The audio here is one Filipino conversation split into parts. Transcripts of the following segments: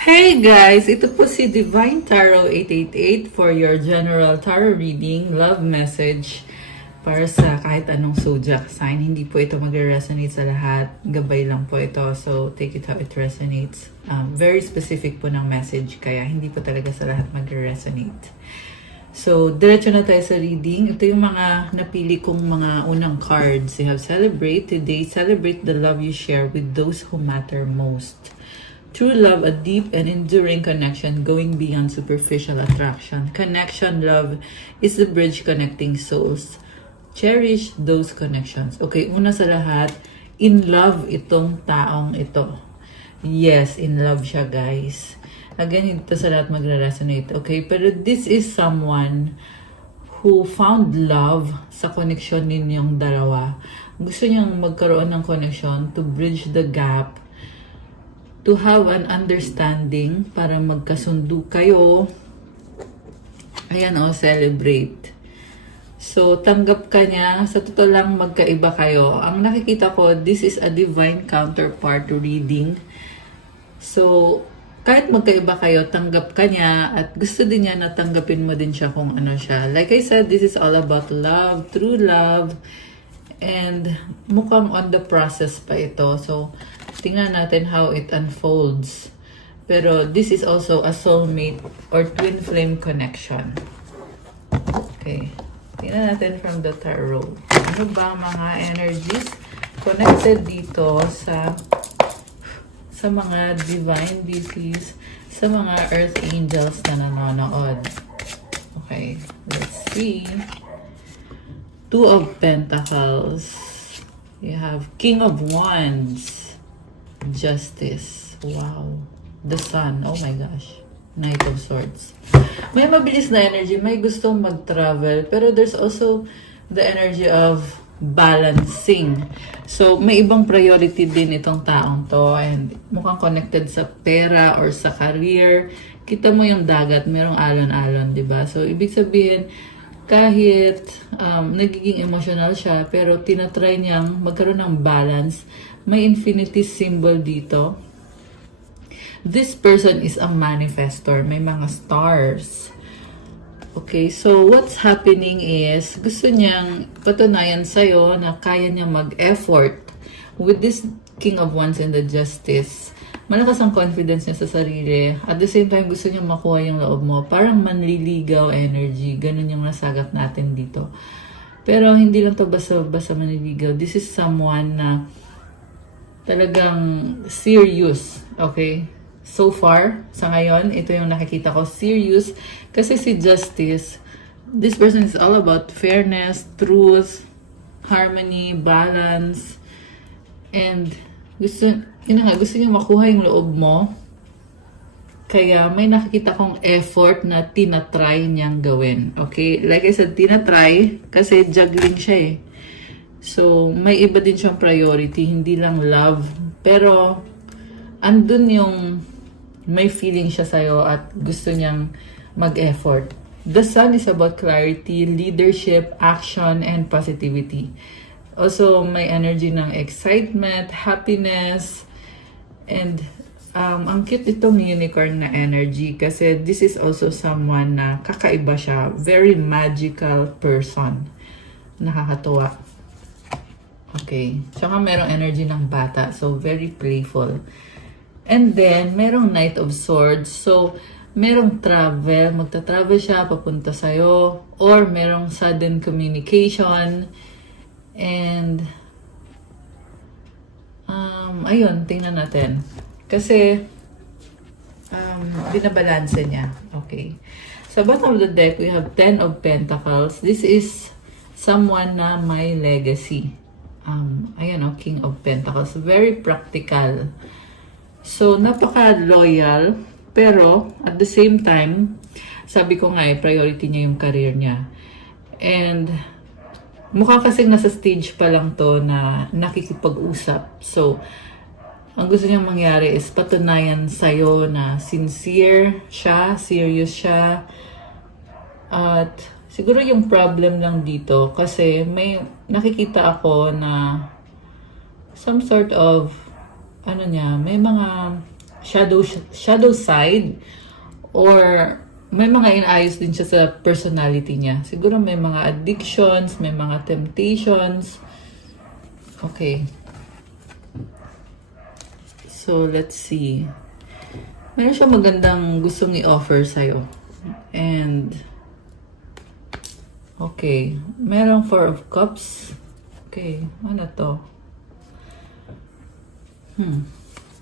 Hey guys! Ito po si Divine Tarot 888 for your general tarot reading, love message para sa kahit anong zodiac sign. Hindi po ito mag-resonate sa lahat. Gabay lang po ito. So, take it how it resonates. Very specific po ng message kaya hindi po talaga sa lahat mag-resonate. So, diretso na tayo sa reading. Ito yung mga napili kong mga unang cards. You have celebrate. Today, celebrate the love you share with those who matter most. True love, a deep and enduring connection going beyond superficial attraction. Connection, love, is the bridge connecting souls. Cherish those connections. Okay, una sa lahat, in love itong taong ito. Yes, in love siya, guys. Again, ito sa lahat magre-resonate. Okay, pero this is someone who found love sa connection ninyong dalawa. Gusto niyang magkaroon ng connection to bridge the gap, to have an understanding para magkasundo kayo. Ayan o, celebrate. So, tanggap ka niya. Sa totoo lang, magkaiba kayo. Ang nakikita ko, this is a divine counterpart reading. So, kahit magkaiba kayo, tanggap ka niya at gusto din niya na tanggapin mo din siya kung ano siya. Like I said, this is all about love, true love, and mukhang on the process pa ito. So, tingnan natin how it unfolds. Pero this is also a soulmate or twin flame connection. Okay. Tingnan natin from the tarot. Ano ba ang mga energies connected dito sa mga divine deities, sa mga earth angels na nanonood. Okay. Let's see. Two of Pentacles. You have King of Wands. Justice. Wow. The Sun. Oh my gosh. Knight of Swords. May mabilis na energy. May gustong mag-travel. Pero there's also the energy of balancing. So, may ibang priority din itong taong to. And mukhang connected sa pera or sa career. Kita mo yung dagat. Merong alon-alon, diba? So, ibig sabihin, kahit nagiging emotional siya, pero tinatry niyang magkaroon ng balance. May infinity symbol dito. This person is a manifestor. May mga stars. Okay, so what's happening is, gusto niyang patunayan sa'yo na kaya niyang mag-effort with this King of Wands and the Justice. Malakas ang confidence niya sa sarili. At the same time, gusto niya makuha yung loob mo. Parang manliligaw energy. Ganun yung nasagat natin dito. Pero hindi lang to basta manliligaw. This is someone na talagang serious. Okay? So far, sa ngayon, ito yung nakikita ko. Serious. Kasi si Justice, this person is all about fairness, truth, harmony, balance, and gusto niya makuha yung loob mo. Kaya may nakikita kong effort na tinatry niyang gawin. Okay? Like I said, tinatry kasi juggling siya eh. So, may iba din siyang priority, hindi lang love. Pero, andun yung may feeling siya sa'yo at gusto niyang mag-effort. The Sun is about clarity, leadership, action, and positivity. Also, may energy ng excitement, happiness, and ang cute itong unicorn na energy kasi this is also someone na kakaiba siya. Very magical person. Nakakatuwa. Okay. Tsaka merong energy ng bata. So, very playful. And then, merong Knight of Swords. So, merong travel. Magta-travel siya, papunta sa'yo. Or merong sudden communication. And, ayun, tingnan natin. Kasi, binabalanse niya. Okay. Sa bottom of the deck, we have 10 of Pentacles. This is someone na may legacy. Ayan o, King of Pentacles. Very practical. So, napaka-loyal. Pero, at the same time, sabi ko nga priority niya yung career niya. And, mukhang kasing nasa stage pa lang to na nakikipag-usap. So, ang gusto niyang mangyari is patunayan sa'yo na sincere siya, serious siya. At, siguro yung problem lang dito kasi may nakikita ako na some sort of may mga shadow side, or may mga inaayos din siya sa personality niya. Siguro may mga addictions, may mga temptations. Okay. So, let's see. Meron siya magandang gustong i-offer sa'yo. And, okay. Merong Four of Cups. Okay. Ano to?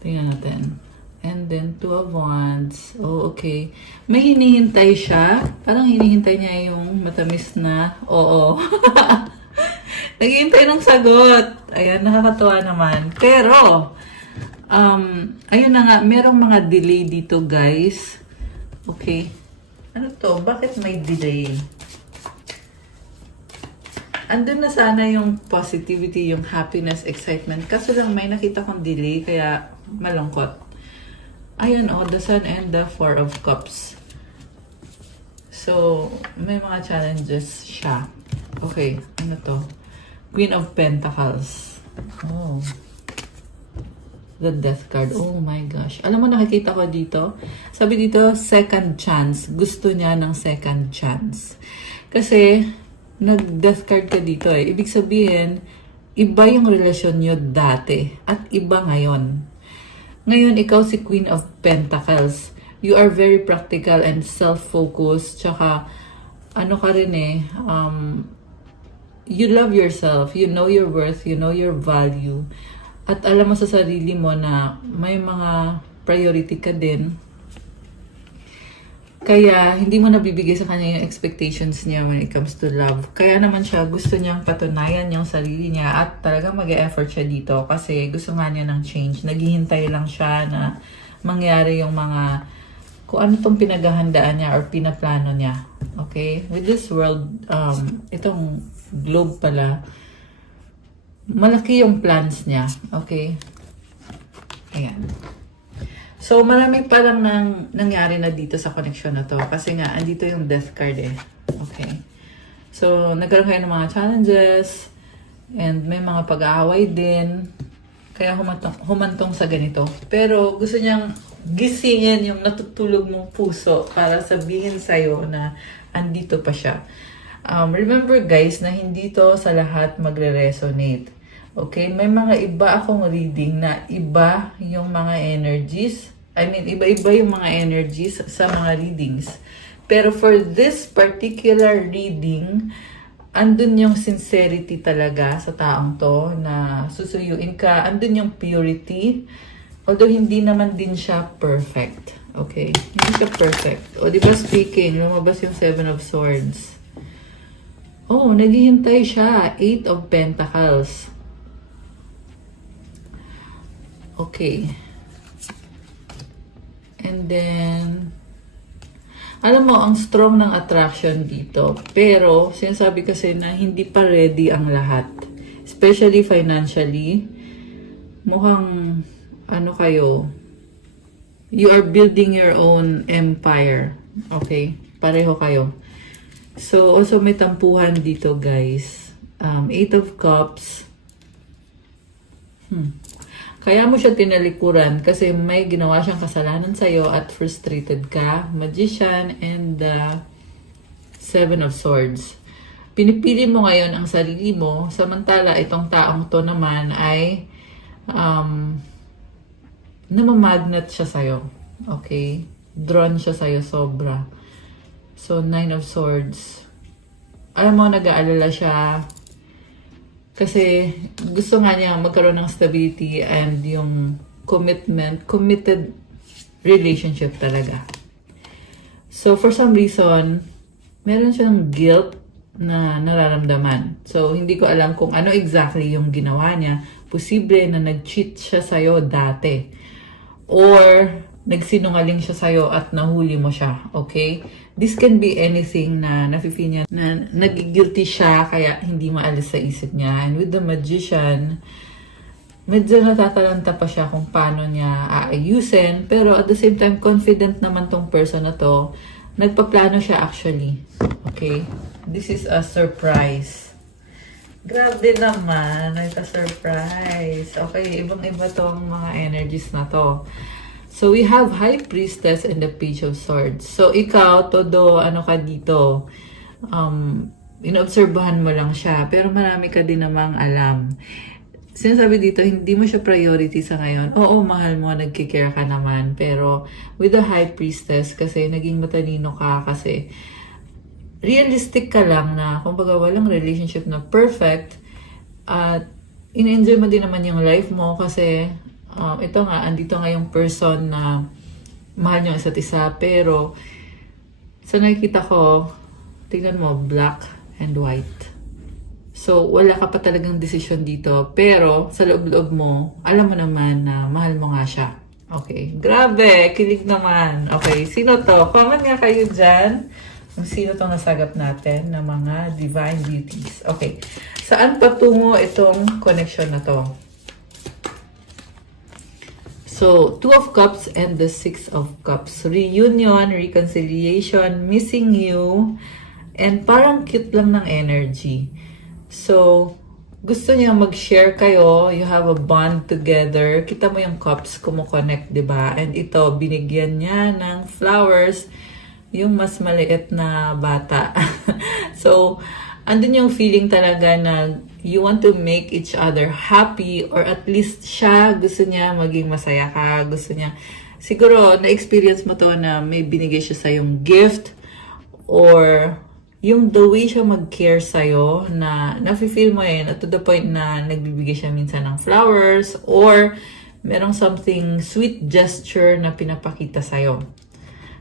Tingnan natin. And then, Two of Wands. Oh, okay. May hinihintay siya. Parang hinihintay niya yung matamis na oo. Naghihintay ng sagot. Ayan, nakakatuwa naman. Pero, ayun na nga, merong mga delay dito, guys. Okay. Ano to? Bakit may delay? Andun na sana yung positivity, yung happiness, excitement. Kaso lang may nakita kong delay, kaya malungkot. Ayun, the Sun and the Four of Cups. So, may mga challenges siya. Okay, ano to? Queen of Pentacles. Oh. The Death card. Oh my gosh. Alam mo, nakikita ko dito. Sabi dito, second chance. Gusto niya ng second chance. Kasi, nag-death card ka dito eh. Ibig sabihin, iba yung relasyon nyo dati. At iba ngayon. Ngayon, ikaw si Queen of Pentacles. You are very practical and self-focused. Tsaka, ano ka rin eh, you love yourself. You know your worth. You know your value. At alam mo sa sarili mo na may mga priority ka din. Kaya, hindi mo nabibigay sa kanya yung expectations niya when it comes to love. Kaya naman siya, gusto niyang patunayan yung sarili niya at talagang mag-e-effort siya dito kasi gusto nga niya ng change. Naghihintay lang siya na mangyari yung mga, kung ano tong pinaghahandaan niya or pinaplano niya. Okay? With this world, itong globe pala, malaki yung plans niya. Okay? Ayan. So, marami pa lang nangyari na dito sa connection na to. Kasi nga, andito yung death card eh. Okay. So, nagkaroon kayo ng mga challenges. And may mga pag-aaway din. Kaya humantong sa ganito. Pero gusto niyang gisingin yung natutulog mong puso para sabihin sa'yo na andito pa siya. Remember guys, na hindi to sa lahat magre-resonate. Okay, may mga iba akong reading na iba yung mga energies. I mean, iba-iba yung mga energies sa mga readings. Pero for this particular reading, andun yung sincerity talaga sa taong to na susuyuin ka. Andun yung purity. Although hindi naman din siya perfect. Okay, hindi siya perfect. O diba speaking, lumabas yung Seven of Swords. Oh, naghihintay siya. Eight of Pentacles. Okay. And then, alam mo, ang strong ng attraction dito. Pero, sinasabi kasi na hindi pa ready ang lahat. Especially financially. Mukhang, ano kayo, you are building your own empire. Okay? Pareho kayo. So, also may tampuhan dito, guys. Eight of Cups. Kaya mo siya tinalikuran kasi may ginawa siyang kasalanan sa'yo at frustrated ka. Magician and the Seven of Swords. Pinipili mo ngayon ang sarili mo, samantala itong taong to naman ay namamagnet siya sa'yo. Okay? Drawn siya sa'yo sobra. So, Nine of Swords. Alam mo, nag-aalala siya kasi gusto nga niya magkaroon ng stability and yung committed relationship talaga. So, for some reason, meron siyang guilt na nararamdaman. So, hindi ko alam kung ano exactly yung ginawa niya. Posible na nag-cheat siya sa'yo dati. Or, nagsinungaling siya sa'yo at nahuli mo siya. Okay? This can be anything na nafe-feel niya na nag-guilty siya kaya hindi maalis sa isip niya. And with the Magician, medyo natatalanta pa siya kung paano niya aayusin. Pero at the same time, confident naman tong person na to. Nagpaplano siya actually. Okay? This is a surprise. Grabe naman. Nagka-surprise. Okay, ibang-iba tong mga energies na to. So, we have High Priestess and the Page of Swords. So, ikaw, todo, ano ka dito, inobserbahan mo lang siya, pero marami ka din namang alam. Sinasabi dito, hindi mo siya priority sa ngayon. Oo, mahal mo, nagkikare ka naman. Pero, with the High Priestess, kasi naging matalino ka, kasi realistic ka lang na, kumbaga, walang relationship na perfect, at in-enjoy mo din naman yung life mo, kasi, ito nga, andito nga yung person na mahal nyo isa't isa, pero sa nakikita ko, tingnan mo, black and white. So, wala ka pa talagang desisyon dito, pero sa loob-loob mo, alam mo naman na mahal mo nga siya. Okay, grabe, kilig naman. Okay, sino to? Comment nga kayo dyan kung sino tong nasagap natin ng mga divine beauties. Okay, saan patungo itong connection na to? So, Two of Cups and the Six of Cups. Reunion, reconciliation, missing you, and parang cute lang ng energy. So, gusto niya mag-share kayo, you have a bond together. Kita mo yung cups kumo-connect, di ba? And ito, binigyan niya ng flowers, yung mas maliit na bata. So, andun yung feeling talaga na you want to make each other happy, or at least siya, gusto niya maging masaya ka, gusto niya, siguro, na-experience mo to na may binigay siya sa yung gift, or yung the way siya mag-care sa'yo, na nafe-feel mo to the point na nagbibigay siya minsan ng flowers, or merong something sweet gesture na pinapakita sa'yo.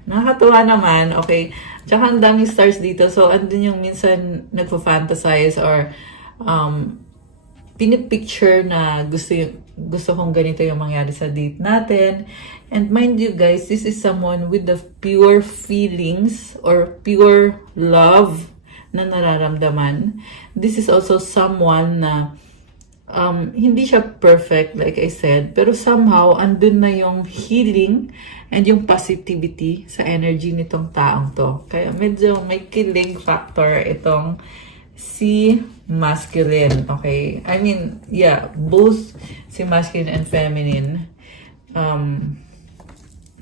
Nakakatuwa naman, okay. Tsaka ang daming stars dito. So, andun yung minsan nagpo-fantasize or pinipicture na gusto kong ganito yung mangyari sa date natin. And mind you guys, this is someone with the pure feelings or pure love na nararamdaman. This is also someone na hindi siya perfect, like I said, pero somehow, andun na yung healing and yung positivity sa energy nitong taong to. Kaya medyo may kilig factor itong si masculine, okay? I mean, yeah, both si masculine and feminine.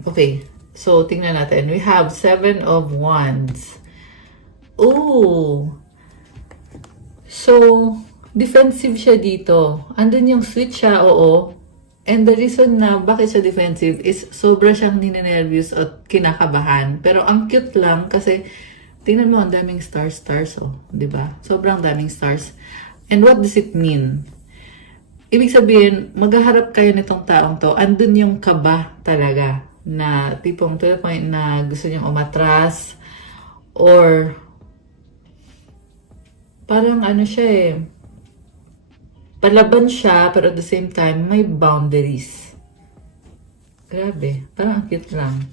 Okay, so tingnan natin. We have Seven of Wands. Oh! So, defensive siya dito. Andun yung sweet siya, oo. And the reason na bakit siya defensive is sobra siyang ninenervyos at kinakabahan. Pero ang cute lang kasi tingnan mo, ang daming stars, oh. Diba? Sobrang daming stars. And what does it mean? Ibig sabihin, maghaharap kayo nitong taong to. Andun yung kaba talaga. Na tipong to the point na gusto niyang umatras. Or parang ano siya palaban siya, pero at the same time, may boundaries. Grabe. Parang ang cute lang.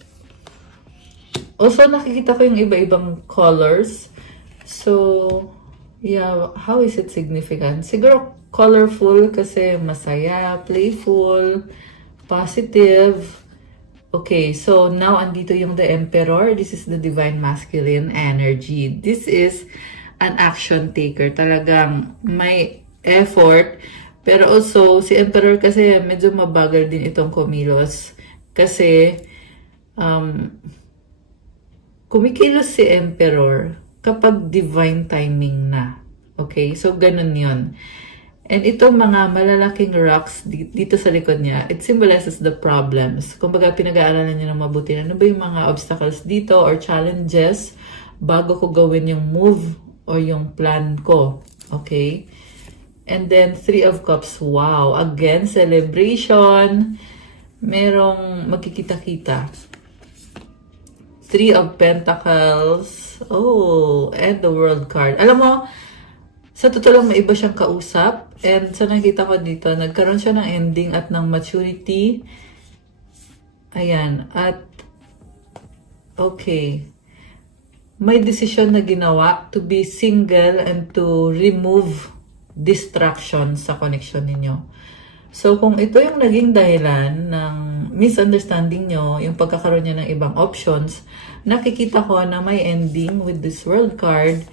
Also, nakikita ko yung iba-ibang colors. So, yeah, how is it significant? Siguro, colorful kasi masaya, playful, positive. Okay, so now, andito yung the Emperor. This is the Divine Masculine energy. This is an action taker. Talagang may effort, pero also si Emperor kasi medyo mabagal din itong kumilos kasi kumikilos si Emperor kapag divine timing na. Okay, so ganun yun. And itong mga malalaking rocks dito sa likod niya, it symbolizes the problems. Kumbaga pinag-aaralan niya ng mabuti, ano ba yung mga obstacles dito or challenges bago ko gawin yung move or yung plan ko. Okay. And then, Three of Cups. Wow. Again, celebration. Merong magkikita-kita. Three of Pentacles. Oh, and the World card. Alam mo, sa totoo lang may iba siyang kausap. And sa nakita ko dito, nagkaroon siya ng ending at ng maturity. Ayan. At, okay. May decision na ginawa to be single and to remove distraction sa connection ninyo. So, kung ito yung naging dahilan ng misunderstanding nyo, yung pagkakaroon niya ng ibang options, nakikita ko na may ending with this World card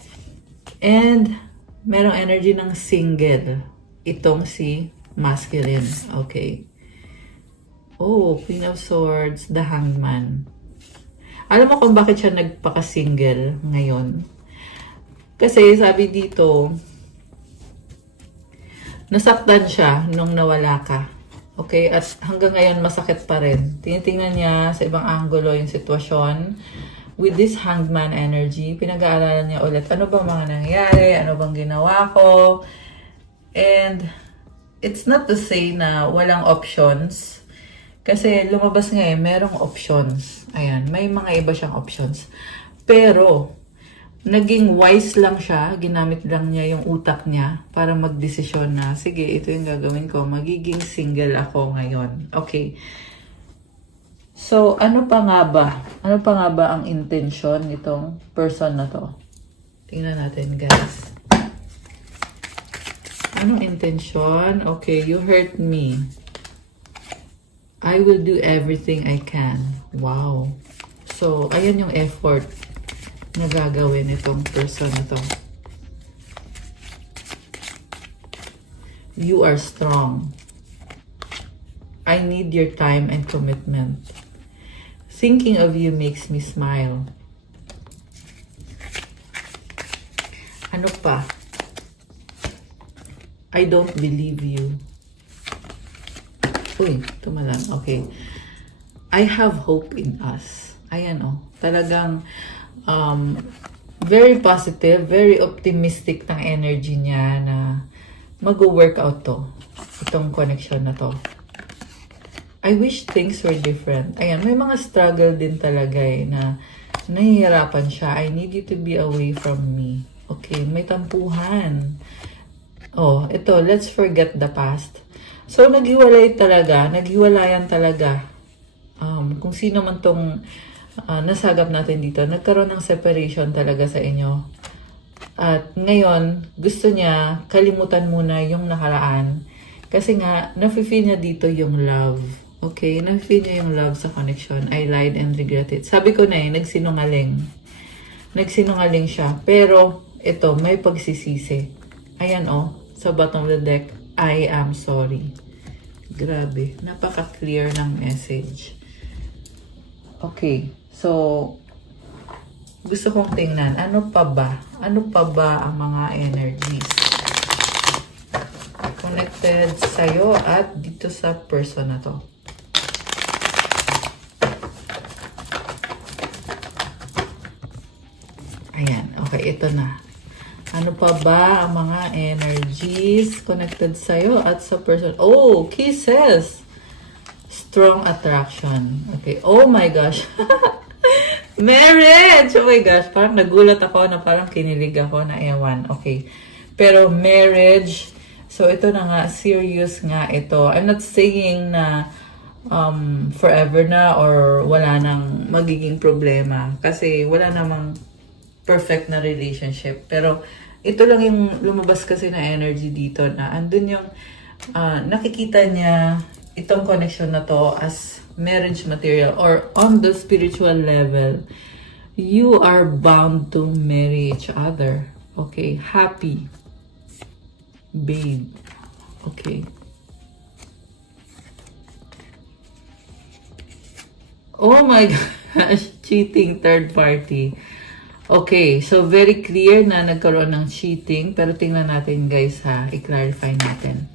and merong energy ng single. Itong si masculine. Okay. Oh, Queen of Swords, the Hangman. Alam mo kung bakit siya nagpaka-single ngayon? Kasi sabi dito, nasaktan siya nung nawala ka. Okay? At hanggang ngayon masakit pa rin. Tinitingnan niya sa ibang angulo yung sitwasyon. With this hangman energy, pinag-aaralan niya ulit, ano ba mga nangyari? Ano bang ginawa ko? And it's not to say na walang options. Kasi lumabas nga merong options. Ayan, may mga iba siyang options. Pero, naging wise lang siya. Ginamit lang niya yung utak niya para magdesisyon na, sige, ito yung gagawin ko. Magiging single ako ngayon. Okay. So, ano pa nga ba? Ano pa nga ba ang intention nitong person na to? Tingnan natin, guys. Anong intention? Okay, you hurt me. I will do everything I can. Wow. So, ayan yung effort na gagawin itong person na to. You are strong. I need your time and commitment. Thinking of you makes me smile. Ano pa? I don't believe you. Uy, tumalang. Okay. I have hope in us. Ayan talagang very positive, very optimistic ng energy niya na mag-workout to. Itong connection na to. I wish things were different. Ayan, may mga struggle din talaga na nahihirapan siya. I need you to be away from me. Okay, may tampuhan. Oh, ito, let's forget the past. So, naghiwalayan talaga. Kung sino man tong nasagap natin dito, nagkaroon ng separation talaga sa inyo. At ngayon, gusto niya kalimutan muna yung nakaraan. Kasi nga, nafe-feel niya dito yung love. Okay? Nafe-feel niya yung love sa connection. I lied and regret it. Sabi ko na nagsinungaling. Nagsinungaling siya. Pero, ito, may pagsisisi. Ayan sa bottom of the deck, I am sorry. Grabe. Napaka-clear ng message. Okay. So, gusto kong tingnan. Ano pa ba? Ano pa ba ang mga energies connected sa'yo at dito sa person na to? Ayan. Okay, ito na. Ano pa ba ang mga energies connected sa'yo at sa person? Oh, kisses! Strong attraction. Okay. Oh my gosh. Marriage! Oh my gosh. Parang nagulat ako na parang kinilig ako na ewan. Okay. Pero marriage. So, ito na nga. Serious nga ito. I'm not saying na forever na or wala nang magiging problema. Kasi wala namang perfect na relationship. Pero, ito lang yung lumabas kasi na energy dito na andun yung nakikita niya itong connection na to as marriage material or on the spiritual level. You are bound to marry each other. Okay? Happy. Babe. Okay. Oh my gosh. Cheating third party. Okay, so very clear na nagkaroon ng cheating. Pero tingnan natin guys i-clarify natin.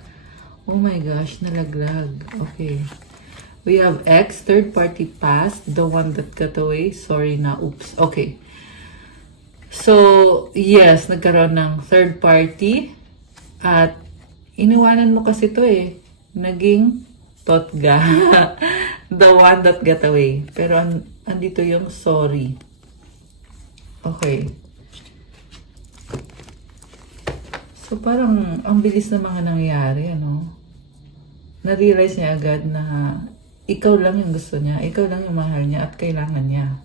Oh my gosh, nalaglag. Okay. We have X, third party past, the one that got away. Sorry na, oops. Okay. So, yes, nagkaroon ng third party. At iniwanan mo kasi to naging totga. The one that got away. Pero andito yung sorry. Okay. So, parang ang bilis na mga nangyayari, Na-realize niya agad na ikaw lang yung gusto niya, ikaw lang yung mahal niya at kailangan niya.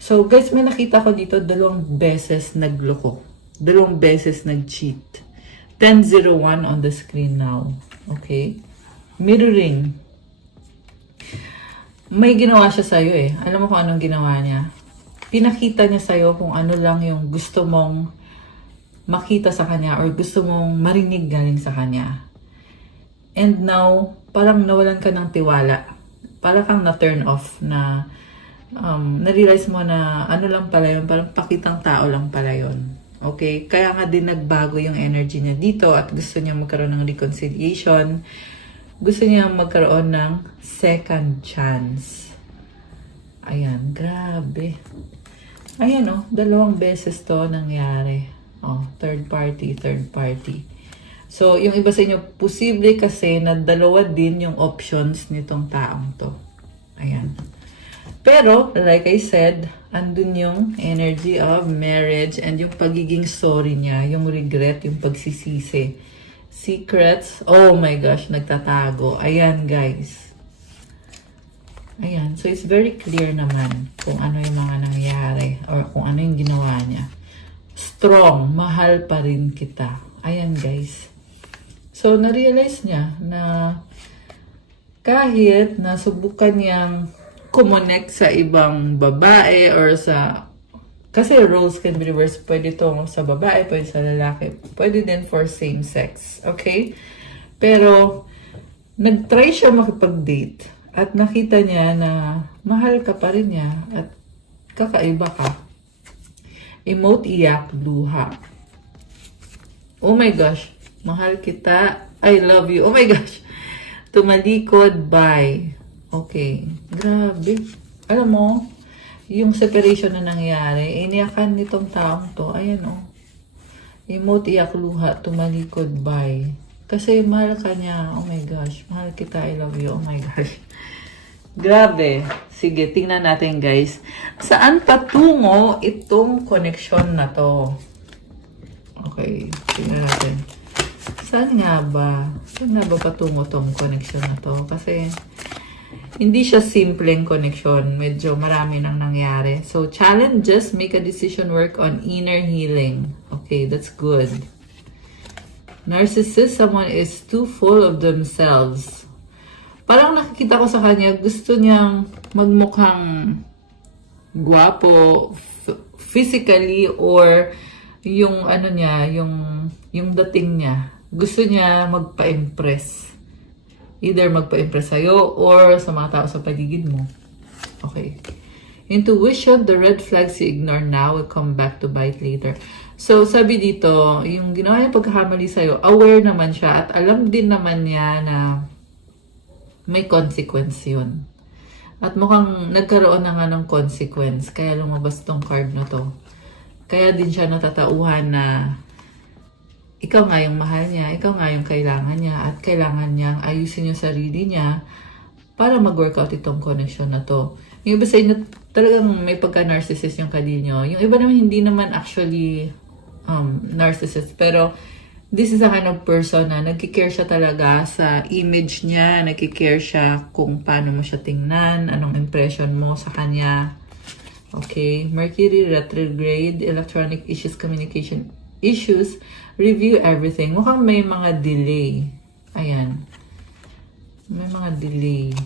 So, guys, may nakita ko dito 2 beses nagloko. 2 beses nag-cheat. 1001 on the screen now. Okay? Mirroring. May ginawa siya sa'yo Alam mo kung anong ginawa niya? Pinakita niya sa'yo kung ano lang yung gusto mong makita sa kanya or gusto mong marinig galing sa kanya. And now, parang nawalan ka ng tiwala. Parang kang na-turn off na na-realize mo na ano lang pala yun, parang pakitang tao lang pala yun. Okay? Kaya nga din nagbago yung energy niya dito at gusto niya magkaroon ng reconciliation. Gusto niya magkaroon ng second chance. Ayan, grabe. Ayan oh, 2 beses to nangyari. Oh, third party. So, yung iba sa inyo, posible kasi na 2 din yung options nitong taong to. Ayan. Pero, like I said, andun yung energy of marriage and yung pagiging sorry niya, yung regret, yung pagsisisi. Secrets, oh my gosh, nagtatago. Ayan, guys. Ayan, so it's very clear naman kung ano yung mga nangyari or kung ano yung ginawa niya. Strong, mahal pa rin kita. Ayan, guys. So, na-realize niya na kahit nasubukan niyang kumonect sa ibang babae or sa... Kasi roles can be reversed. Pwede to sa babae, pwede sa lalaki. Pwede din for same sex. Okay? Pero, nag-try siya makipag-date at nakita niya na mahal ka pa rin niya at kakaiba ka. Emote, iyak, luha. Oh my gosh. Mahal kita. I love you. Oh my gosh. Tumalikod, bye. Okay. Grabe. Alam mo, yung separation na nangyari, iniyakan nitong taong to. Ayan oh. Emote, iyak, luha, tumalikod, bye. Kasi mahal ka niya. Oh my gosh. Mahal kita. I love you. Oh my gosh. Grabe. Sige, tingnan natin guys. Saan patungo itong connection na to? Okay. Tingnan natin. Saan nga ba? Saan nga ba patungo tong connection na to? Kasi hindi siya simpleng connection. Medyo marami nang nangyari. So, challenges, make a decision, work on inner healing. Okay, that's good. Narcissist, someone is too full of themselves. Parang nakikita ko sa kanya, gusto niyang magmukhang guwapo, physically, or yung ano niya, yung dating niya. Gusto niya magpa-impress. Either magpa-impress sa'yo or sa mga tao sa paligid mo. Okay. Intuition, the red flags you ignore now will come back to bite later. So, sabi dito, yung ginawa niya pagkakamali sa'yo, aware naman siya at alam din naman niya na may consequence yun. At mukhang nagkaroon na nga ng consequence, kaya lumabas tong card na to. Kaya din siya natatauhan na ikaw nga yung mahal niya, ikaw nga yung kailangan niya, at kailangan niyang ayusin yung sarili niya para mag-workout itong connection na to. Yung iba sa inyo, talagang may pagka-narcissist yung kadinyo. Yung iba naman, hindi naman actually narcissist. Pero, this is a kind of person na nagkikare siya talaga sa image niya, nagkikare siya kung paano mo siya tingnan, anong impression mo sa kanya. Okay, Mercury retrograde, electronic issues, communication issues, review everything. Mukhang may mga delay. Ayan. May mga delay.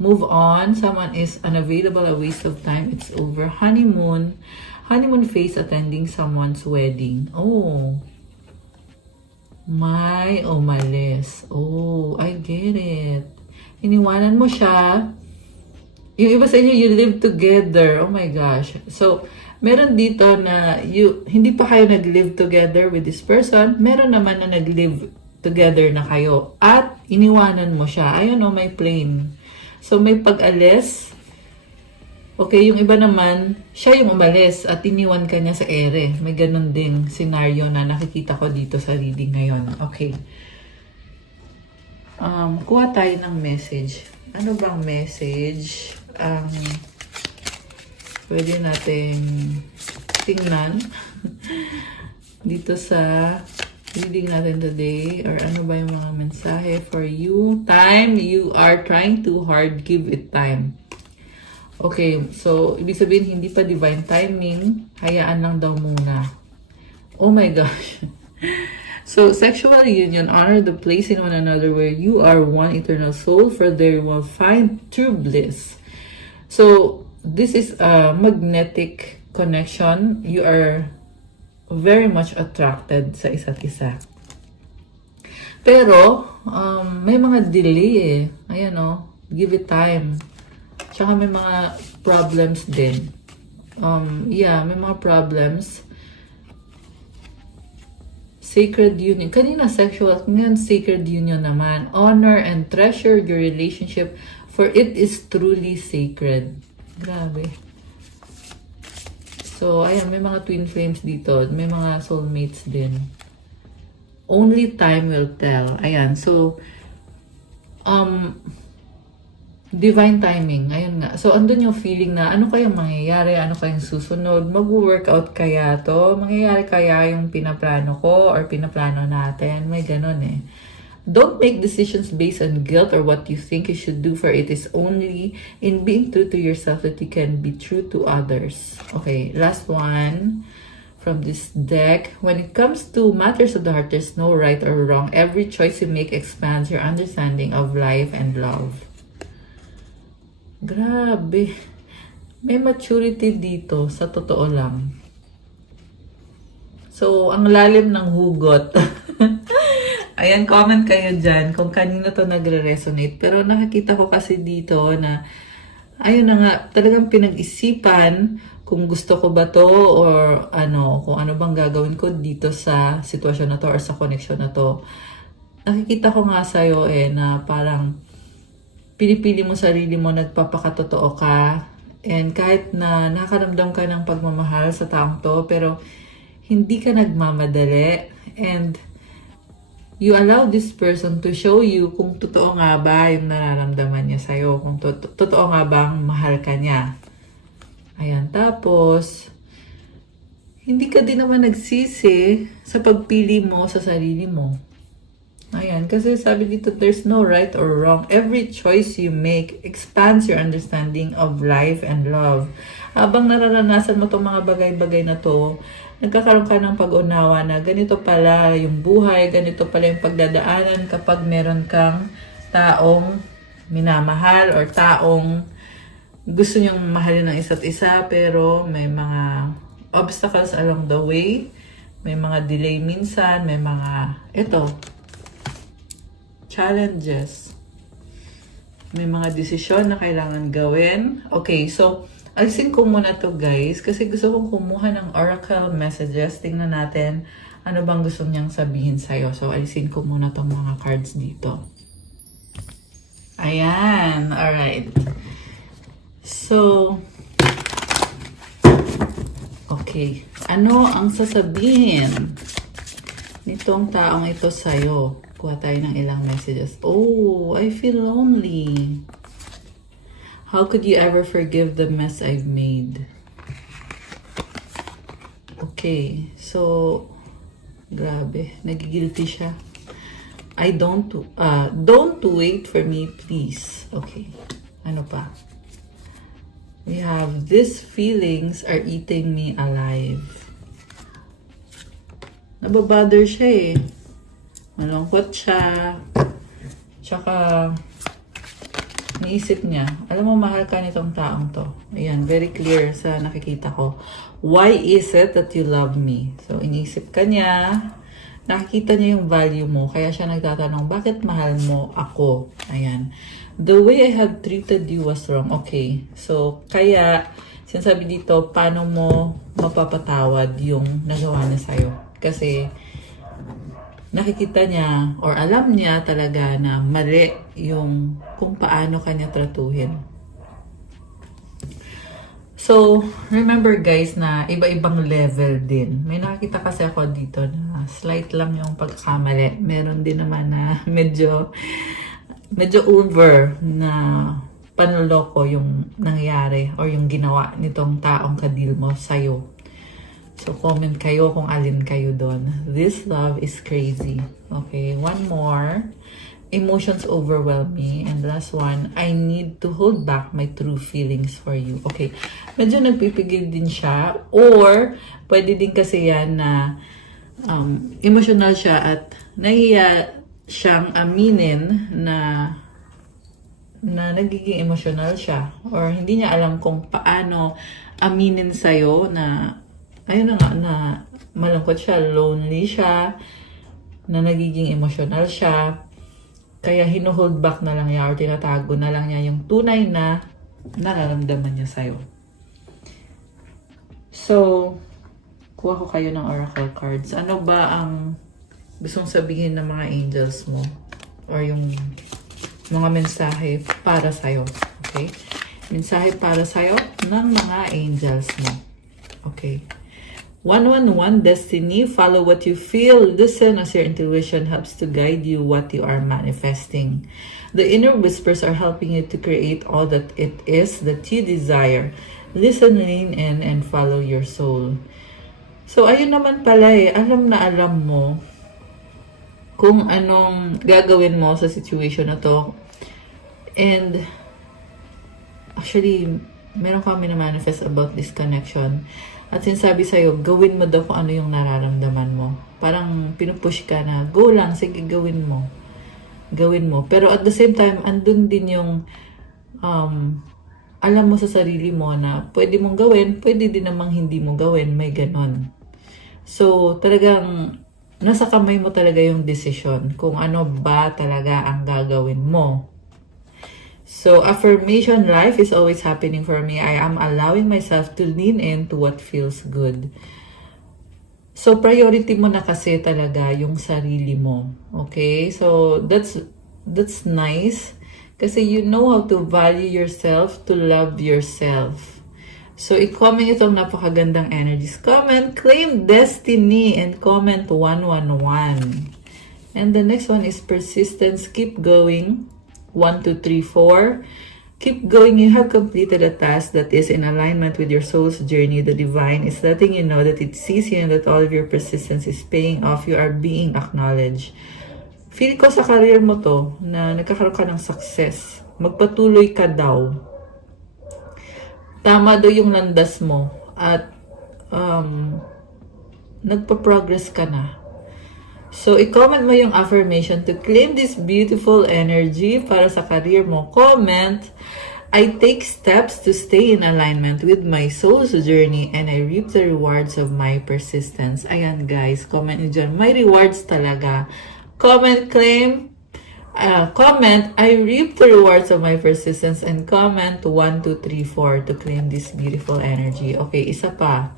Move on. Someone is unavailable, a waste of time. It's over. Honeymoon. Honeymoon phase, attending someone's wedding. Oh. May umalis. Oh, I get it. Iniwanan mo siya. Yung iba sa inyo, you live together. Oh my gosh. So, meron dito na hindi pa kayo nag-live together with this person. Meron naman na nag-live together na kayo. At iniwanan mo siya. Ayun o, may plane. So, may pag-alis. Okay, yung iba naman, siya yung umalis at iniwan ka niya sa ere. May ganun ding scenario na nakikita ko dito sa reading ngayon. Okay. Kuha tayo ng message. Ano bang message? Pwede natin tingnan dito sa reading natin today, or ano ba yung mga mensahe for you. Time, you are trying too hard, give it time. Okay, so ibig sabihin hindi pa divine timing, hayaan lang daw muna. Oh my gosh. So, sexual union, honor the place in one another where you are one eternal soul, for there you will find true bliss. So, this is a magnetic connection. You are very much attracted sa isa't isa. Pero, may mga delay eh. Ayan give it time. Tsaka may mga problems din. May mga problems. Sacred union. Kanina sexual, ngayon sacred union naman. Honor and treasure your relationship for it is truly sacred. Grabe. So, ayan, may mga twin flames dito. May mga soulmates din. Only time will tell. Ayan, so, divine timing. Ayun nga. So, andun yung feeling na ano kayang mangyayari, ano kayang susunod, mag-workout kaya to, mangyayari kaya yung pinaplano ko or pinaplano natin. May ganun eh. Don't make decisions based on guilt or what you think you should do, for it is only in being true to yourself that you can be true to others. Okay, last one from this deck. When it comes to matters of the heart, there's no right or wrong. Every choice you make expands your understanding of life and love. Grabe. May maturity dito, sa totoo lang. So, ang lalim ng hugot. Ayan, comment kayo dyan kung kanino to nagre-resonate. Pero nakikita ko kasi dito na, ayun na nga, talagang pinag-isipan kung gusto ko ba to or kung ano bang gagawin ko dito sa sitwasyon na to or sa connection na to. Nakikita ko nga sa'yo na parang pinipili mo sarili mo, nagpapakatotoo ka, and kahit na nakaramdam ka ng pagmamahal sa taong to, pero hindi ka nagmamadali, and you allow this person to show you kung totoo nga ba yung nararamdaman niya sa'yo, kung totoo nga bang mahal ka niya. Ayan, tapos, hindi ka din naman nagsisi sa pagpili mo sa sarili mo. Ayan, kasi sabi dito, there's no right or wrong. Every choice you make expands your understanding of life and love. Habang nararanasan mo itong mga bagay-bagay na to, nagkakaroon ka ng pag-unawa na ganito pala yung buhay, ganito pala yung pagdadaanan kapag meron kang taong minamahal or taong gusto niyong mahalin ng isa't isa, pero may mga obstacles along the way, may mga delay minsan, may mga, challenges. May mga desisyon na kailangan gawin. Okay, so, alisin ko muna to guys, kasi gusto kong kumuha ng oracle messages. Tingnan natin ano bang gusto niyang sabihin sa'yo. So, alisin ko muna tong mga cards dito. Ayan, alright. So, okay. Ano ang sasabihin nitong taong ito sa'yo? Kuha tayo ng ilang messages. Oh, I feel lonely. How could you ever forgive the mess I've made? Okay, so, grabe. Nagigilty siya. Don't wait for me, please. Okay, ano pa? We have, these feelings are eating me alive. Nababother siya eh. Malungkot siya. Tsaka, naisip niya, alam mo, mahal ka nitong taong to. Ayan, very clear sa nakikita ko. Why is it that you love me? So, iniisip ka niya, nakikita niya yung value mo, kaya siya nagtatanong, bakit mahal mo ako? Ayan. The way I have treated you was wrong. Okay. So, kaya, sinasabi dito, paano mo mapapatawad yung nagawa niya sa'yo? Kasi, nakikita niya or alam niya talaga na mali yung kung paano kanya tratuhin. So, remember guys na iba-ibang level din. May nakikita kasi ako dito na slight lang yung pagkakamali. Meron din naman na medyo over na panloloko yung nangyari or yung ginawa nitong taong kadil mo sa'yo. So, comment kayo kung alin kayo doon. This love is crazy. Okay, one more. Emotions overwhelm me. And last one, I need to hold back my true feelings for you. Okay, medyo nagpipigil din siya. Or, pwede din kasi yan na emotional siya at nahiya siyang aminin na nagiging emotional siya. Or hindi niya alam kung paano aminin sa'yo na ayun na nga, na malungkot siya, lonely siya, na nagiging emotional siya. Kaya hinuhold back na lang niya or tinatago na lang niya yung tunay na nararamdaman niya sa'yo. So, kuha ko kayo ng oracle cards. Ano ba ang gustong sabihin ng mga angels mo? Or yung mga mensahe para sa'yo. Okay? Mensahe para sa'yo ng mga angels mo. Okay. 111 Destiny. Follow what you feel. Listen as your intuition helps to guide you what you are manifesting. The inner whispers are helping you to create all that it is that you desire. Listen, lean in, and follow your soul. So, ayun naman pala alam na alam mo kung anong gagawin mo sa situation na to. And, actually, meron kami na manifest about this connection. At sinasabi sa'yo, gawin mo daw kung ano yung nararamdaman mo. Parang pinupush ka na, go lang, sige, gawin mo. Gawin mo. Pero at the same time, andun din yung alam mo sa sarili mo na pwede mong gawin, pwede din namang hindi mo gawin, may ganon. So, talagang nasa kamay mo talaga yung decision kung ano ba talaga ang gagawin mo. So, affirmation, life is always happening for me. I am allowing myself to lean into what feels good. So, priority mo na kasi talaga yung sarili mo. Okay? So, that's nice. Kasi you know how to value yourself, to love yourself. So, i-comment itong napakagandang energies. Comment, claim destiny, and comment 111. And the next one is persistence. Keep going. 1, 2, 3, 4. Keep going. You have completed a task that is in alignment with your soul's journey. The divine is letting you know that it sees you and that all of your persistence is paying off. You are being acknowledged. Feel ko sa career mo to na nagkakaroon ka ng success. Magpatuloy ka daw. Tama daw yung landas mo at nagpa-progress ka na. So, i-comment mo yung affirmation to claim this beautiful energy para sa career mo. Comment, I take steps to stay in alignment with my soul's journey and I reap the rewards of my persistence. Ayan guys, comment nyo dyan. May rewards talaga. Comment, claim, comment, I reap the rewards of my persistence and comment 1, 2, 3, 4 to claim this beautiful energy. Okay, isa pa.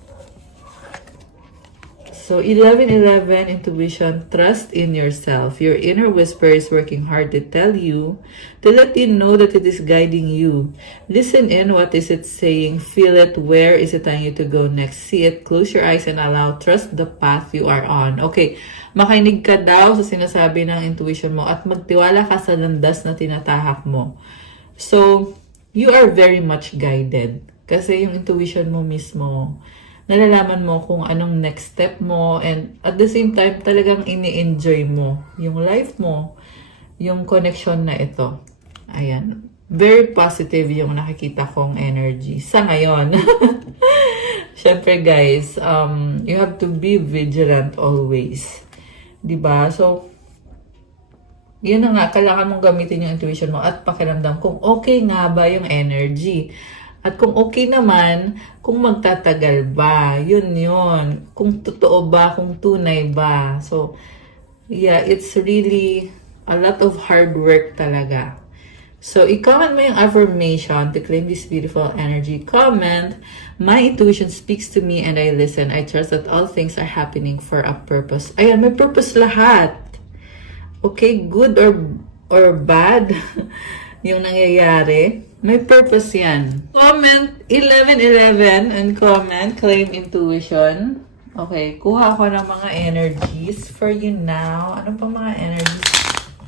So, 1111, intuition, trust in yourself. Your inner whisper is working hard to tell you, to let you know that it is guiding you. Listen in, what is it saying? Feel it, where is it telling you to go next? See it, close your eyes and allow, trust the path you are on. Okay, makinig ka daw sa sinasabi ng intuition mo at magtiwala ka sa landas na tinatahak mo. So, you are very much guided. Kasi yung intuition mo mismo, nalalaman mo kung anong next step mo and at the same time talagang ini-enjoy mo yung life mo, yung connection na ito. Ayan. Very positive yung nakikita kong energy sa ngayon. Syempre guys, you have to be vigilant always. Diba? So, yun na nga, kailangan mong gamitin yung intuition mo at pakiramdam kung okay nga ba yung energy. At kung okay naman, kung magtatagal ba, yun. Kung totoo ba, kung tunay ba. So, yeah, it's really a lot of hard work talaga. So, i-comment mo yung affirmation to claim this beautiful energy. Comment, my intuition speaks to me and I listen. I trust that all things are happening for a purpose. Ayan, may purpose lahat. Okay, good or bad yung nangyayari. May purpose yan. Comment 1111 and comment, claim intuition. Okay, kuha ko ng mga energies for you now. Ano pa mga energies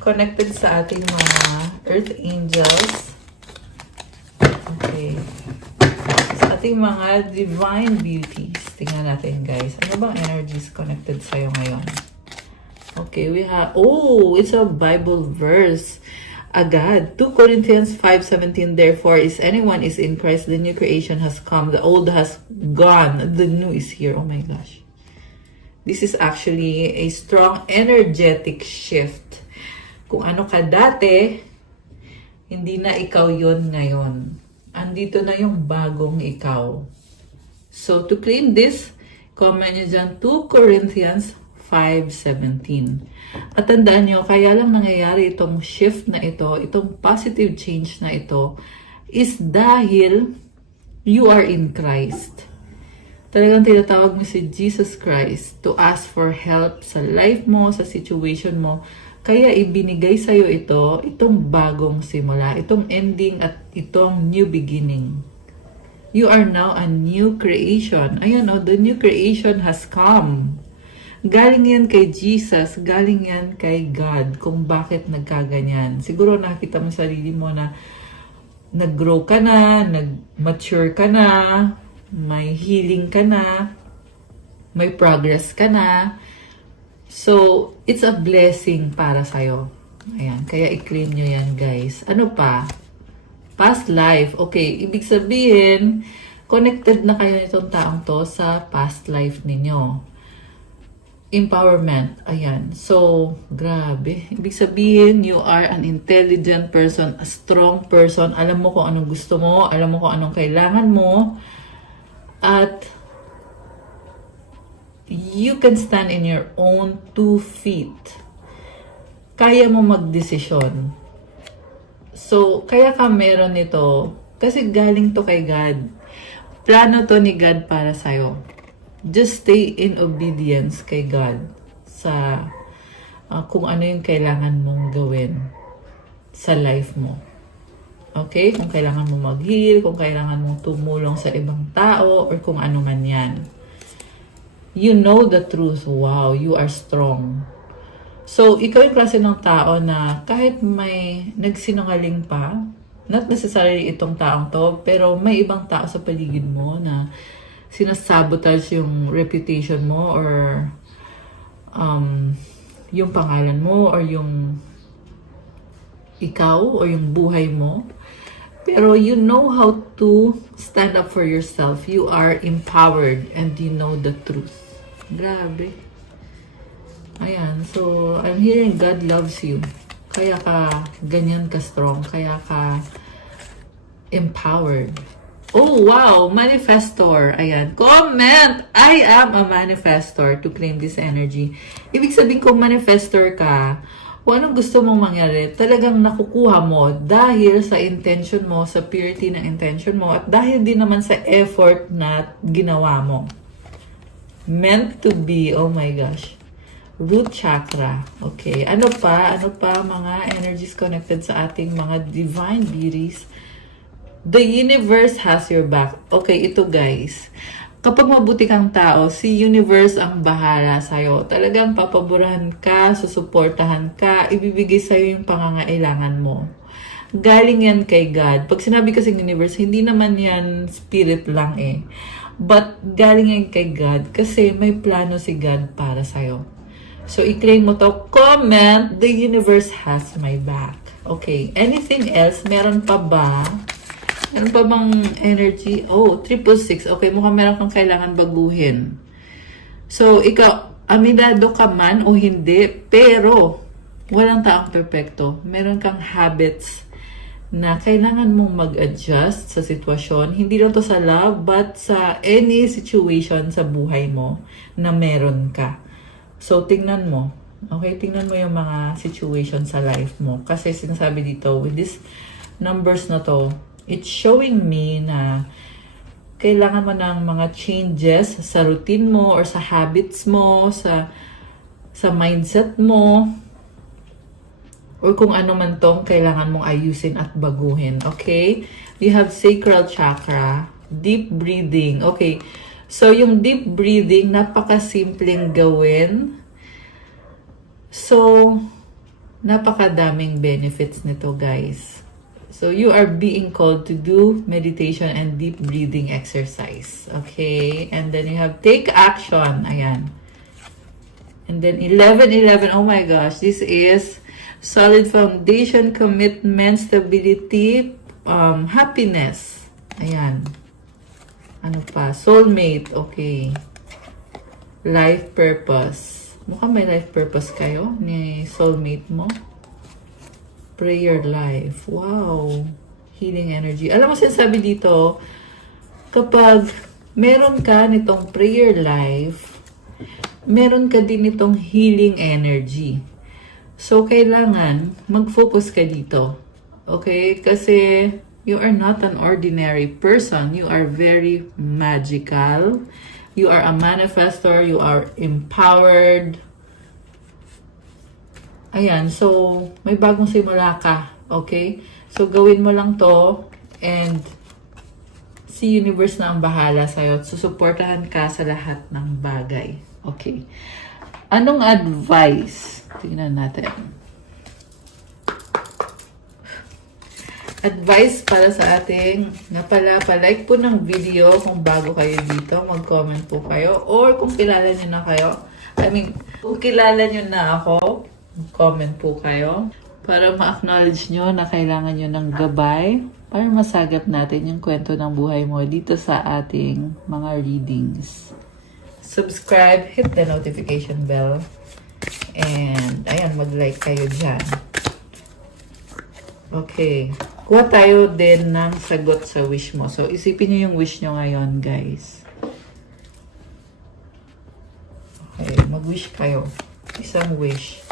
connected sa ating mga earth angels? Okay. Sa ating mga divine beauties. Tingnan natin guys. Ano bang energies connected sa'yo ngayon? Okay, we have, it's a Bible verse. Agad. 2 Corinthians 5:17, therefore, is anyone is in Christ, the new creation has come, the old has gone, the new is here. Oh my gosh. This is actually a strong energetic shift. Kung ano ka dati, hindi na ikaw yon ngayon. Andito na yung bagong ikaw. So, to claim this, comment nyo dyan, 2 Corinthians 5:17. At tandaan nyo, kaya lang nangyayari itong shift na ito, itong positive change na ito, is dahil you are in Christ. Talagang tinatawag mo si Jesus Christ to ask for help sa life mo, sa situation mo. Kaya ibinigay sa'yo ito, itong bagong simula, itong ending at itong new beginning. You are now a new creation. Ayan o, the new creation has come. Galing yan kay Jesus, galing yan kay God, kung bakit nagkaganyan. Siguro nakita mo sarili mo na nag-grow ka na, nag-mature ka na, may healing ka na, may progress ka na. So, it's a blessing para sa'yo. Ayan, kaya i-claim nyo yan, guys. Ano pa? Past life. Okay, ibig sabihin, connected na kayo nitong taong to sa past life ninyo. Empowerment. Ayan. So, grabe. Ibig sabihin, you are an intelligent person, a strong person. Alam mo kung anong gusto mo, alam mo kung anong kailangan mo, at you can stand in your own 2 feet. Kaya mo magdesisyon. So, kaya ka meron nito, kasi galing to kay God. Plano to ni God para sa'yo. Just stay in obedience kay God sa kung ano yung kailangan mong gawin sa life mo. Okay? Kung kailangan mo mag-heal, kung kailangan mong tumulong sa ibang tao, or kung ano man yan. You know the truth. Wow, you are strong. So, ikaw yung klase ng tao na kahit may nagsinungaling pa, not necessarily itong taong to, pero may ibang tao sa paligid mo na sinasabotage yung reputation mo or yung pangalan mo or yung ikaw or yung buhay mo. Pero you know how to stand up for yourself. You are empowered and you know the truth. Grabe. Ayan, so I'm hearing God loves you. Kaya ka ganyan ka strong, kaya ka empowered. Oh, wow, manifestor. Ayan, comment! I am a manifestor to claim this energy. Ibig sabihin kung manifestor ka, kung anong gusto mong mangyari, talagang nakukuha mo dahil sa intention mo, sa purity ng intention mo, at dahil din naman sa effort na ginawa mo. Meant to be, oh my gosh. Root chakra. Okay. Ano pa? Ano pa mga energies connected sa ating mga divine beauties? The universe has your back. Okay, ito guys. Kapag mabuti kang tao, si universe ang bahala sa'yo. Talagang papaburahan ka, susuportahan ka, ibibigay sa'yo yung pangangailangan mo. Galing yan kay God. Pag sinabi kasi universe, hindi naman yan spirit lang eh. But galing yan kay God kasi may plano si God para sa'yo. So, i-claim mo to. Comment, the universe has my back. Okay. Anything else? Meron pa ba? Meron pa bang energy? Oh, 666. Okay, mukhang meron kang kailangan baguhin. So, ikaw, aminado ka man o hindi, pero walang taong perfecto. Meron kang habits na kailangan mong mag-adjust sa sitwasyon. Hindi lang to sa love, but sa any situation sa buhay mo na meron ka. So, tingnan mo. Okay, tingnan mo yung mga situation sa life mo. Kasi sinasabi dito, with these numbers na to, it's showing me na kailangan mo ng mga changes sa routine mo or sa habits mo, sa mindset mo, or kung ano man tong kailangan mong ayusin at baguhin. Okay? You have sacral chakra, deep breathing. Okay. So, yung deep breathing, napakasimpleng gawin. So, napakadaming benefits nito, guys. So, you are being called to do meditation and deep breathing exercise. Okay? And then you have take action. Ayan. And then 1111. Oh my gosh. This is solid foundation, commitment, stability, happiness. Ayan. Ano pa? Soulmate. Okay. Life purpose. Mukhang may life purpose kayo ni soulmate mo. Prayer life. Wow. Healing energy. Alam mo, sinasabi dito, kapag meron ka nitong prayer life, meron ka din itong healing energy. So, kailangan mag-focus ka dito. Okay? Kasi you are not an ordinary person. You are very magical. You are a manifestor. You are empowered. Ayan. So, may bagong simula ka. Okay? So, gawin mo lang to and si universe na ang bahala sa'yo. Susuportahan ka sa lahat ng bagay. Okay. Anong advice? Tingnan natin. Advice para sa ating like po ng video kung bago kayo dito, mag-comment po kayo. Or kung kilala nyo na kayo, kung kilala nyo na ako, comment po kayo. Para ma-acknowledge nyo na kailangan nyo ng gabay para masagap natin yung kwento ng buhay mo dito sa ating mga readings. Subscribe, hit the notification bell. And, ayan, mag-like kayo dyan. Okay. Kuha tayo din ng sagot sa wish mo. So, isipin nyo yung wish nyo ngayon, guys. Okay, mag-wish kayo. Isang wish.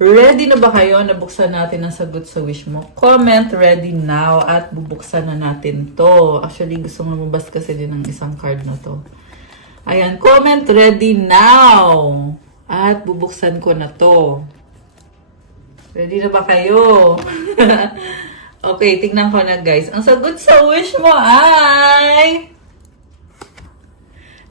Ready na ba kayo na buksan natin ang sagot sa wish mo? Comment ready now at bubuksan na natin to. Actually, gusto nga mabas kasi din ng isang card na to. Ayan, comment ready now at bubuksan ko na to. Ready na ba kayo? Okay, tingnan ko na guys. Ang sagot sa wish mo ay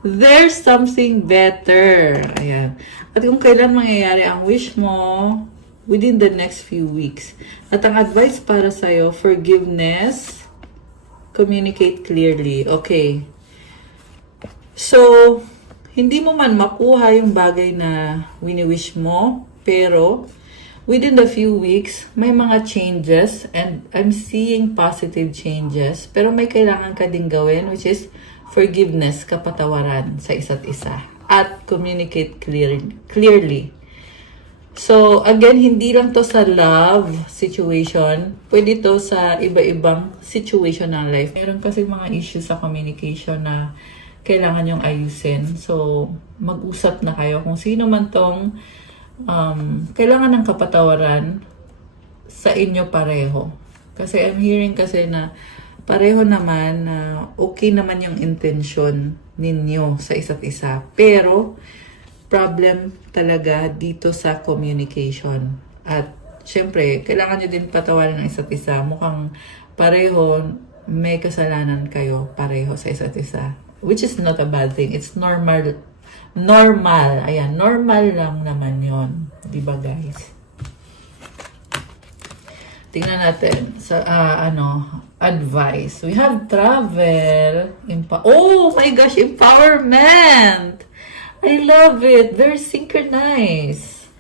there's something better. Ayan. At kung kailan mangyayari ang wish mo, within the next few weeks. At ang advice para sa'yo, forgiveness, communicate clearly. Okay. So, hindi mo man makuha yung bagay na wini-wish mo, pero within the few weeks, may mga changes and I'm seeing positive changes. Pero may kailangan ka din gawin, which is forgiveness, kapatawaran sa isa't isa. At communicate clearly. So, again, hindi lang to sa love situation. Pwede to sa iba-ibang situation ng life. Meron kasi mga issues sa communication na kailangan yung ayusin. So, mag-usap na kayo kung sino man tong kailangan ng kapatawaran sa inyo pareho. Kasi I'm hearing kasi na pareho naman na okay naman yung intention ninyo sa isa't isa. Pero, problem talaga dito sa communication. At, syempre, kailangan nyo din patawaran ng isa't isa. Mukhang pareho, may kasalanan kayo pareho sa isa't isa. Which is not a bad thing. It's normal. Normal. Ayan, normal lang naman yon, diba guys? Tingnan natin sa advice. We have travel. Oh my gosh, empowerment. I love it. Very synchronized.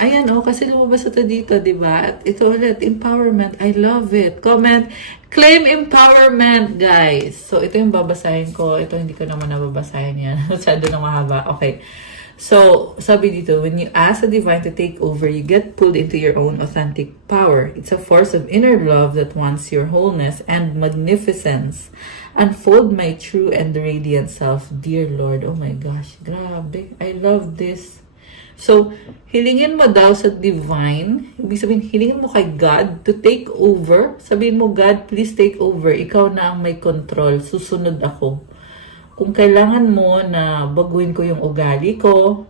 Ayan, kasi lumabas ito dito, di ba? At ito ulit, empowerment. I love it. Comment, claim empowerment, guys. So, ito yung babasahin ko. Ito, hindi ko naman nababasahin yan. Masyado na mahaba. Okay. So, sabi dito, when you ask the divine to take over, you get pulled into your own authentic power. It's a force of inner love that wants your wholeness and magnificence. Unfold my true and radiant self, dear Lord. Oh my gosh, grabe. I love this. So, hilingin mo daw sa divine. Ibig sabihin, hilingin mo kay God to take over. Sabihin mo, God, please take over. Ikaw na ang may control. Susunod ako. Kung kailangan mo na baguhin ko yung ugali ko,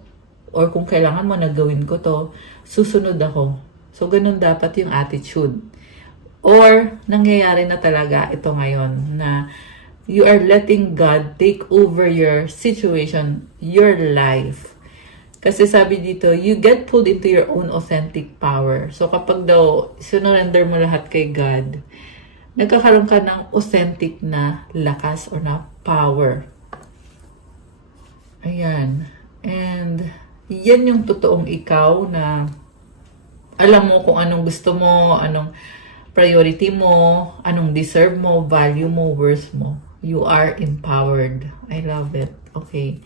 or kung kailangan mo na gawin ko to, susunod ako. So, ganun dapat yung attitude. Or, nangyayari na talaga ito ngayon na you are letting God take over your situation, your life. Kasi sabi dito, you get pulled into your own authentic power. So, kapag daw sinurrender mo lahat kay God, nagkakaroon ka ng authentic na lakas or na power. Ayan. And, yan yung totoong ikaw na alam mo kung anong gusto mo, anong priority mo, anong deserve mo, value mo, worth mo. You are empowered. I love it. Okay.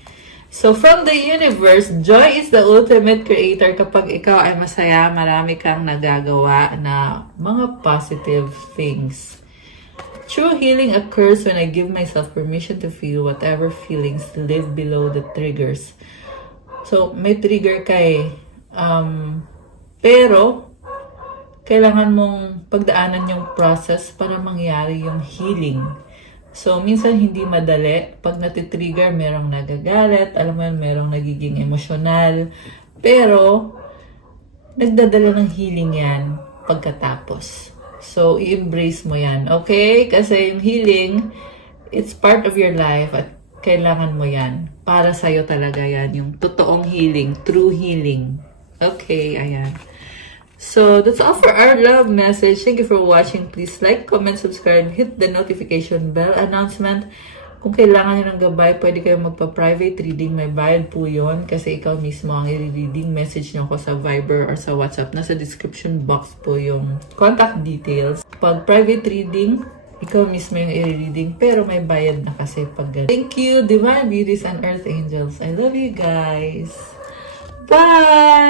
So, from the universe, joy is the ultimate creator. Kapag ikaw ay masaya, marami kang nagagawa na mga positive things. True healing occurs when I give myself permission to feel whatever feelings live below the triggers. So, may trigger ka eh. Pero, kailangan mong pagdaanan yung process para mangyari yung healing. So, minsan hindi madali. Pag natitrigger, merong nagagalit. Alam mo yun, merong nagiging emosyonal. Pero, nagdadala ng healing yan pagkatapos. So, i-embrace mo yan. Okay? Kasi yung healing, it's part of your life at kailangan mo yan. Para sa'yo talaga yan. Yung totoong healing, true healing. Okay, ayan. So, that's all for our love message. Thank you for watching. Please like, comment, subscribe, hit the notification bell announcement. Kung kailangan nyo ng gabay, pwede kayo magpa-private reading. May bayad po yun kasi ikaw mismo ang i-reading. Message nyo ko sa Viber or sa WhatsApp. Nasa description box po yung contact details. Pag private reading, ikaw mismo yung i-reading. Pero may bayad na kasi pag ganun. Thank you, Divine Beauties and Earth Angels. I love you guys. Bye!